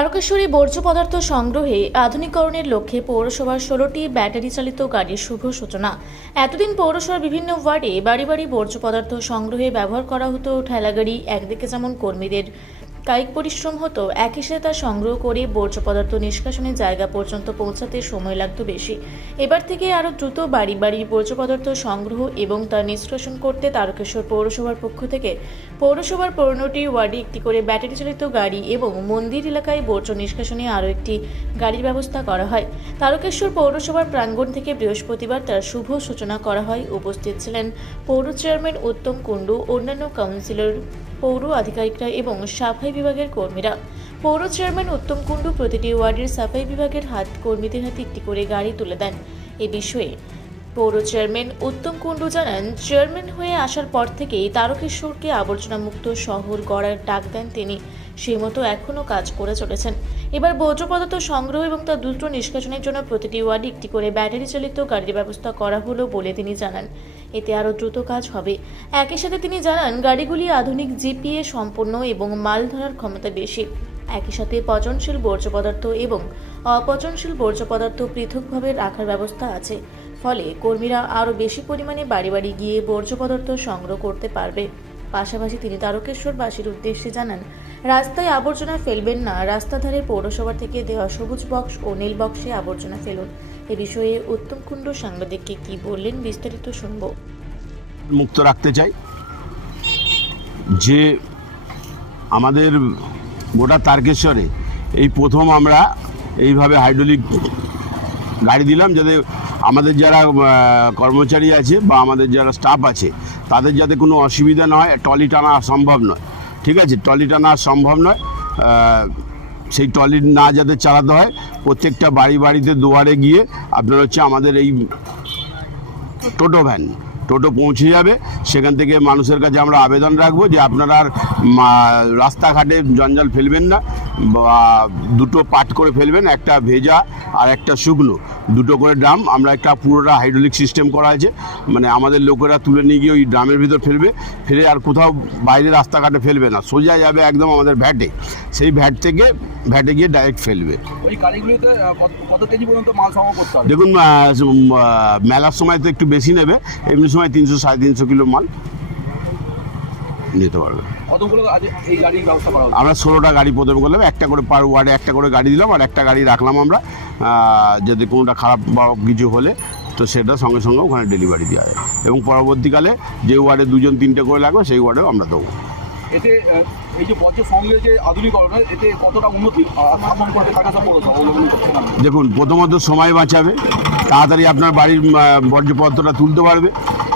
তারকেশ্বরী বর্জ্য পদার্থ সংগ্রহে আধুনিকরণের লক্ষ্যে পৌরসভার 16টি ব্যাটারি চালিত গাড়ির শুভ সূচনা। এতদিন পৌরসভার বিভিন্ন ওয়ার্ডে বাড়ি বাড়ি বর্জ্য পদার্থ সংগ্রহে ব্যবহার করা হতো ঠেলাগাড়ি। একদিকে যেমন কর্মীদের কায়িক পরিশ্রম হতো, একই সাথে তা সংগ্রহ করে বর্জ্য পদার্থ নিষ্কাশনের জায়গা পর্যন্ত পৌঁছাতে সময় লাগতো বেশি। এবার থেকে আরও দ্রুত বাড়ি বাড়ি বর্জ্য পদার্থ সংগ্রহ এবং তা নিষ্কাশন করতে তারকেশ্বর পৌরসভার পক্ষ থেকে পৌরসভার 15টি ওয়ার্ডে একটি করে ব্যাটারি চালিত গাড়ি এবং মন্দির এলাকায় বর্জ্য নিষ্কাশনে আরও একটি গাড়ির ব্যবস্থা করা হয়। তারকেশ্বর পৌরসভার প্রাঙ্গণ থেকে বৃহস্পতিবার তার শুভ সূচনা করা হয়। উপস্থিত ছিলেন পৌর চেয়ারম্যান উত্তম কুণ্ডু, অন্যান্য কাউন্সিলর, পৌর আধিকারিকরা এবং সাফাই বিভাগের কর্মীরা। পৌর চেয়ারম্যান উত্তম কুণ্ডু প্রতিটি ওয়ার্ডের সাফাই বিভাগের কর্মীদের হাতে একটি করে গাড়ি তুলে দেন। এ বিষয়ে পৌর চেয়ারম্যান উত্তম কুণ্ডু জানান, চেয়ারম্যান হয়ে আসার পর থেকেই তারকেশ্বরকে আবর্জনামুক্ত শহর গড়ার ডাক দেন তিনি। সেই মতো এখনও কাজ করে চলেছেন। এবার বর্জ্য পদার্থ সংগ্রহ এবং তা দ্রুত নিষ্কাশনের জন্য প্রতিটি ওয়ার্ডে একটি করে ব্যাটারি চালিত গাড়ির ব্যবস্থা করা হলো বলে তিনি জানান। এতে আরও দ্রুত কাজ হবে। একই সাথে তিনি জানান, গাড়িগুলি আধুনিক জিপিএ সম্পন্ন এবং মাল ধরার ক্ষমতা বেশি। একই সাথে পচনশীল বর্জ্য পদার্থ এবং অপচনশীল বর্জ্য পদার্থ পৃথকভাবে রাখার ব্যবস্থা আছে। ফলে কর্মীরা আরও বেশি পরিমাণে বাড়ি বাড়ি গিয়ে বর্জ্য পদার্থ সংগ্রহ করতে পারবে। পাশাপাশি তিনি তারকেশ্বরবাসীর উদ্দেশ্যে জানান, রাস্তায় আবর্জনা ফেলবেন না, রাস্তা ধারে পৌরসভা থেকে দেওয়া সবুজ বক্স ও নীল বক্সে আবর্জনা ফেলুন। এ বিষয়ে উত্তম কুণ্ডু সাংবাদিককে কি বললেন বিস্তারিত শুনব। মুক্ত রাখতে চাই যে আমাদের গোটা তারকেশ্বরে এই প্রথম আমরা এইভাবে হাইড্রোলিক গাড়ি দিলাম, যাতে আমাদের যারা কর্মচারী আছে বা আমাদের যারা স্টাফ আছে তাদের যাতে কোনো অসুবিধা না হয়। ট্রলি টানা সম্ভব নয়, ঠিক আছে, ট্রলি টানা সম্ভব নয়। সেই ট্রলি না যাতে চালাতে হয়, প্রত্যেকটা বাড়ি বাড়িতে দুয়ারে গিয়ে আপনার হচ্ছে আমাদের এই টোটো পৌঁছে যাবে। সেখান থেকে মানুষের কাছে আমরা আবেদন রাখবো যে আপনারা আর রাস্তাঘাটে জঞ্জাল ফেলবেন না, বা দুটো পাট করে ফেলবেন, একটা ভেজা আর একটা শুকনো, দুটো করে ড্রাম। আমরা একটা পুরোটা হাইড্রোলিক সিস্টেম করা আছে, মানে আমাদের লোকেরা তুলে নিয়ে গিয়ে ওই ড্রামের ভিতর ফেলে আর কোথাও বাইরে রাস্তাঘাটে ফেলবে না, সোজা যাবে একদম আমাদের ভ্যাটে। সেই ভ্যাটে গিয়ে ডাইরেক্ট ফেলবে। ওই গাড়িগুলোতে কত কেজি পর্যন্ত মাল সংগ্রহ করতে হবে? দেখুন, মেলার সময় তো একটু বেশি নেবে, এমনি সময় 300-350 কিলো মাল নিতে পারবে। কতগুলো এই গাড়ির ব্যবস্থা করা হবে? আমরা 16টা গাড়ি প্রথমে করলাম, একটা করে পার ওয়ার্ডে একটা করে গাড়ি দিলাম, আর একটা গাড়ি রাখলাম আমরা, যদি কোনোটা খারাপ বা কিছু হলে তো সেটা সঙ্গে সঙ্গে ওখানে ডেলিভারি দেওয়া হয়। এবং পরবর্তীকালে যে ওয়ার্ডে 2-3টে করে লাগবে সেই ওয়ার্ডেও আমরা দেবো। এতে এই যে বর্জ্য সংগ্রহের যে আধুনিকরণ, এতে কতটা উন্নতি সাধন করতে থাকে সব পৌরসভা অবলম্বন করছে না? দেখুন, প্রথমত সময় বাঁচাবে, তাড়াতাড়ি আপনার বাড়ির বর্জ্যপত্রটা তুলতে পারবে।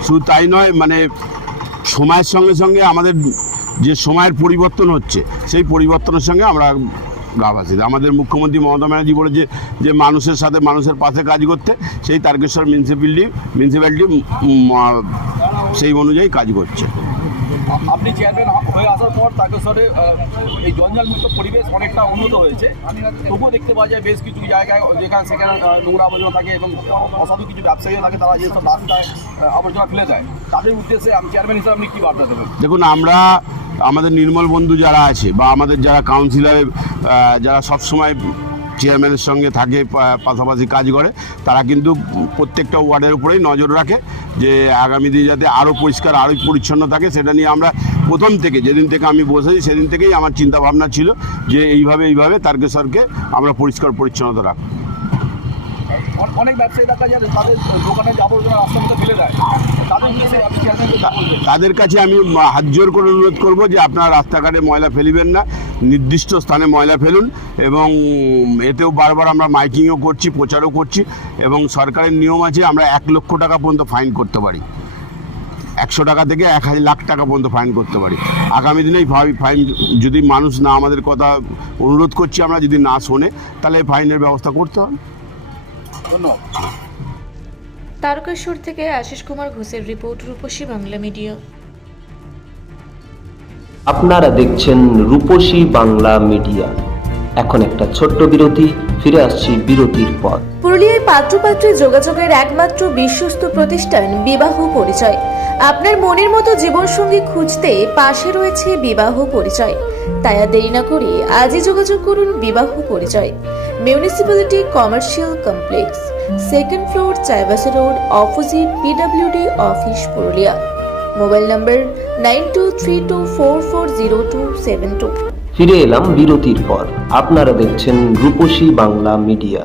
শুধু তাই নয়, মানে সময়ের সঙ্গে সঙ্গে আমাদের যে সময়ের পরিবর্তন হচ্ছে, সেই পরিবর্তনের সঙ্গে আমরা গা ভাসি। আমাদের মুখ্যমন্ত্রী মমতা ব্যানার্জি বলেছে যে মানুষের সাথে মানুষের পাশে কাজ করতে, সেই তারকেশ্বর মিউনিসিপ্যালিটি সেই অনুযায়ী কাজ করছে। আপনি চেয়ারম্যান হয়ে আসার পর তারকেশ্বরে এই জঞ্জালমুক্ত পরিবেশ অনেকটা উন্নত হয়েছে, তবুও দেখতে পাওয়া যায় বেশ কিছু জায়গায় যেখানে সেখানে নোংরা আবর্জনা থাকে এবং অসাধু কিছু ব্যবসায়ীও থাকে, তারা যেসব রাস্তায় আবর্জনা ফেলে দেয়। তাদের উদ্দেশ্যে চেয়ারম্যান হিসেবে আপনি কী বার্তা দেবেন? দেখুন, আমরা আমাদের নির্মল বন্ধু যারা আছে বা আমাদের যারা কাউন্সিলর যারা সবসময় চেয়ারম্যানের সঙ্গে থাকে, পাশাপাশি কাজ করে, তারা কিন্তু প্রত্যেকটা ওয়ার্ডের উপরেই নজর রাখে যে আগামী দিনে যাতে আরও পরিষ্কার আরও পরিচ্ছন্ন থাকে। সেটা নিয়ে আমরা প্রথম থেকে, যেদিন থেকে আমি বসেছি সেদিন থেকেই আমার চিন্তা ভাবনা ছিল যে এইভাবে তারকেশ্বরকে আমরা পরিষ্কার পরিচ্ছন্নতা রাখব। অনেক ব্যবসায়ী দেখা যায় তাদের দোকানের আবর্জনা রাস্তার মধ্যে ফেলে দেয়, তাদের কাছে আমি হাত জোর করে অনুরোধ করব যে আপনারা রাস্তাঘাটে ময়লা ফেলবেন না, নির্দিষ্ট স্থানে ময়লা ফেলুন। এবং এতেও বারবার আমরা মাইকিংও করছি, প্রচারও করছি, এবং সরকারের নিয়ম আছে আমরা 1 লক্ষ টাকা পর্যন্ত ফাইন করতে পারি, 100 টাকা থেকে 1 লাখ টাকা পর্যন্ত ফাইন করতে পারি। আগামী দিনে এই ফাইন যদি মানুষ না, আমাদের কথা অনুরোধ করছি আমরা, যদি না শোনে তাহলে ফাইনের ব্যবস্থা করতে হবে। ধন্যবাদ। তারকেশ্বর থেকে আশিস কুমার ঘোষের রিপোর্ট, রূপসী বাংলা মিডিয়া। আপনারা দেখছেন রূপসী বাংলা মিডিয়া। এখন একটা ছোট্ট বিরতি, ফিরে আসছি বিরতির পর। পুরুলিয়ায় পাত্রপাত্রী যোগাযোগের একমাত্র বিশ্বস্ত প্রতিষ্ঠান বিবাহ পরিচয়। আপনার মনের মতো জীবনসঙ্গী খুঁজতে পাশে রয়েছে বিবাহ পরিচয়। তাই আর দেরি না করে আজই যোগাযোগ করুন বিবাহ পরিচয়। Municipality commercial complex, second floor, Chaibasa road, opposite PWD office, Purulia. Mobile নম্বর 9232440272। ফিরে এলাম বিরতির পর। আপনারা দেখছেন রূপসী বাংলা মিডিয়া।